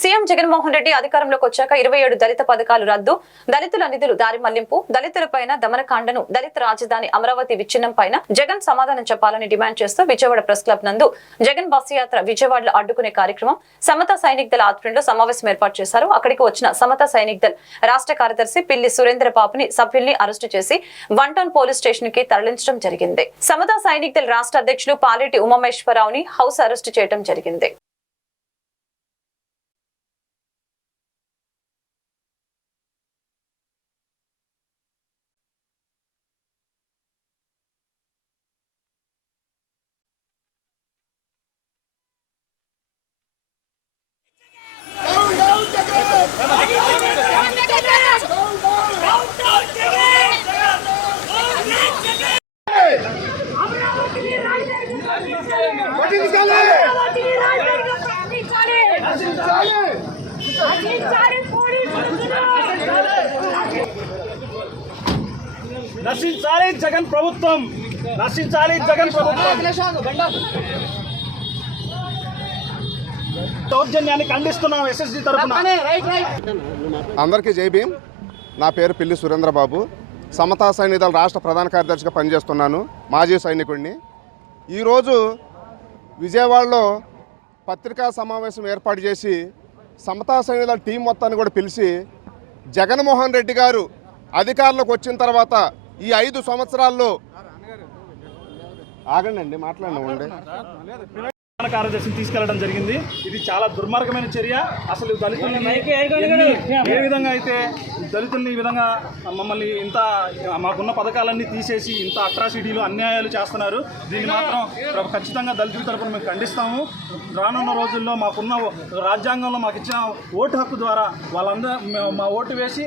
CM Jaganmohan Reddy అధికారంలోకి వచ్చాక ఇరవై ఏడు దళిత పథకాలు రద్దు దళితుల నిధులు దారి మళ్ళింపు దళితులపైన దమనకాండను దళిత రాజధాని అమరావతి విచ్ఛిన్నం పైన జగన్ సమాధానం చెప్పాలని డిమాండ్ చేస్తూ విజయవాడ ప్రెస్ క్లబ్ నందు జగన్ బస్సు యాత్ర విజయవాడలో అడ్డుకునే కార్యక్రమం సమత సైనిక్ దళ ఆధ్వర్యంలో సమావేశం ఏర్పాటు చేశారు. అక్కడికి వచ్చిన సమత సైనిక్ దళ రాష్ట్ర కార్యదర్శి పిల్లి సురేంద్ర బాబుని సభ్యుల్ని అరెస్టు చేసి వన్ టౌన్ పోలీస్ స్టేషన్కి తరలించడం జరిగింది. సమత సైనిక్ దళ రాష్ట్ర అధ్యక్షులు పాలెటి ఉమామేశ్వరరావుని హౌస్ అరెస్టు చేయడం జరిగింది. నశించాలి జగన్ ప్రభుత్వం నశించాలి జగన్ ప్రభుత్వం దౌర్జన్యాన్ని ఖండిస్తున్నాం ఎస్ఎస్డి తరఫున అందరికీ జై భీమ్. నా పేరు పిల్లి సురేంద్రబాబు. సమతా సైనికుల రాష్ట్ర ప్రధాన కార్యదర్శిగా పనిచేస్తున్నాను. మాజీ సైనికుడిని. ఈరోజు విజయవాడలో పత్రికా సమావేశం ఏర్పాటు చేసి సమతా సైనికుల టీం మొత్తాన్ని కూడా పిలిచి జగన్మోహన్ రెడ్డి గారు అధికారంలోకి వచ్చిన తర్వాత ఈ ఐదు సంవత్సరాల్లో ఆగండి అండి మాట్లాడండి ప్రధాన కార్యదర్శిని తీసుకెళ్ళడం జరిగింది. ఇది చాలా దుర్మార్గమైన చర్య. అసలు దళితుల్ని ఏ విధంగా అయితే దళితుల్ని ఈ విధంగా మమ్మల్ని ఇంత మాకున్న పథకాలన్నీ తీసేసి ఇంత అట్రాసిటీలు అన్యాయాలు చేస్తున్నారు. దీన్ని మాత్రం ఖచ్చితంగా దళితుల తరపున మేము ఖండిస్తాము. రానున్న రోజుల్లో మాకున్న రాజ్యాంగంలో మాకు ఇచ్చిన ఓటు హక్కు ద్వారా వాళ్ళందరూ మా ఓటు వేసి